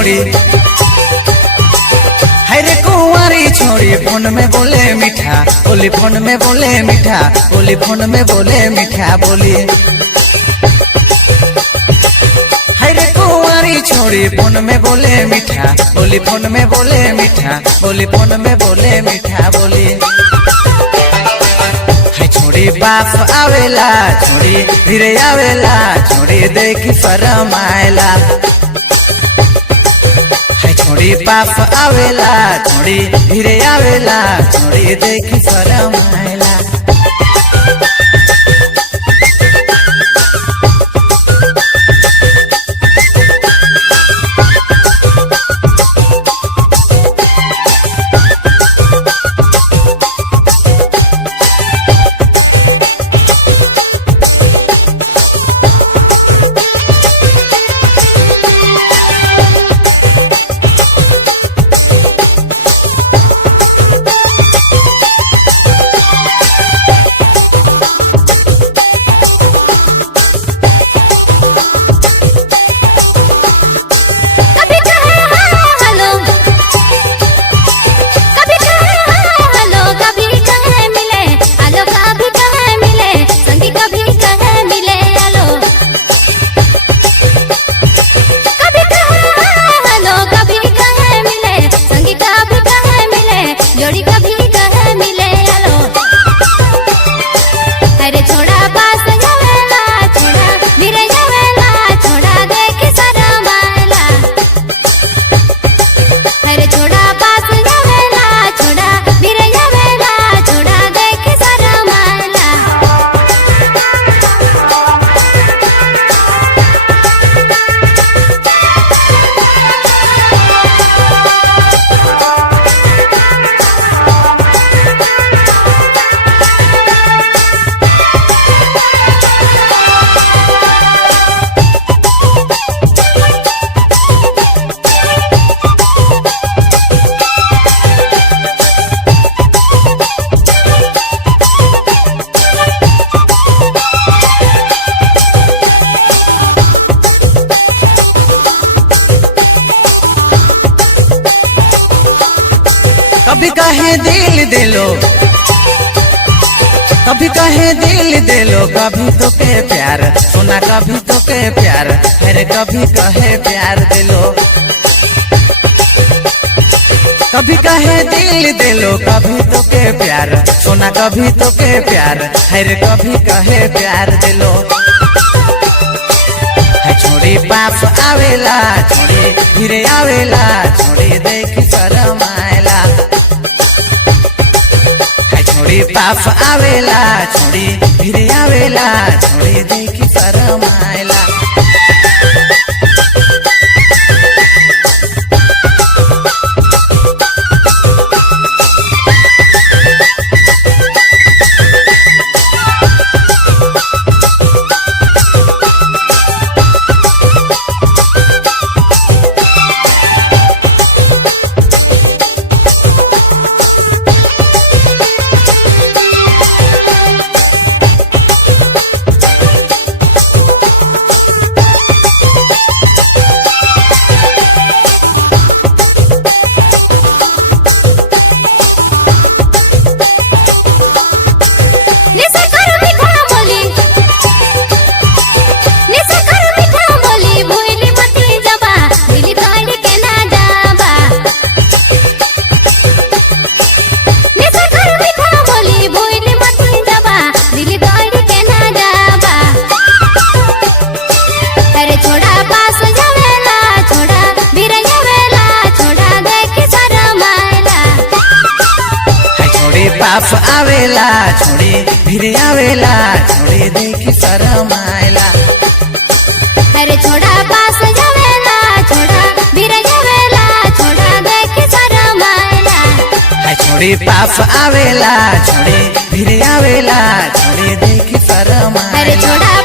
छोड़ी, हरे कुंवारी छोड़ी फोन में बोले मीठा बोली, फोन में बोले मीठा बोली, फोन में बोले मीठा बोली। हरे कुंवारी छोड़ी फोन में बोले मीठा बोली, फोन में बोले मीठा बोली, फोन में बोले मीठा बोली। छोड़ी बाप आवेला छोड़ी धीरे आवेला, छोड़ी देखी शरम आएला। छोड़ी बाप आवेला छोड़ी धीरे आवेला, छोड़ी देखी शरम आएला। कभी कहे दिल दे लो, कभी कहे दिल दे लो, कभी तो के प्यार सुना, कभी तो के प्यार फिर कभी कहे प्यार दे लो। कभी कहे दिल दे लो, कभी तो के प्यार सुना, कभी तो के प्यार फिर कभी कहे प्यार दे लो। छोड़ी बाप आवेला छोड़ी धीरे आवेला, छोड़ी देखी शरम आएला। छोड़ी बाप आवेला छोड़ी धीरे आवेला, छोड़ी देखी शरम आएला। बाप आवेला छोड़ी धीरे आवेला, छोड़ी देखी शरम आएला। अरे छोड़ा पास जावेला, छोड़ा धीरे जावेला, छोड़ा देखी शरम आएला। छोड़ी बाप आवेला छोड़ी धीरे आवेला, छोड़ी देखी शरम आएला। अरे छोड़ा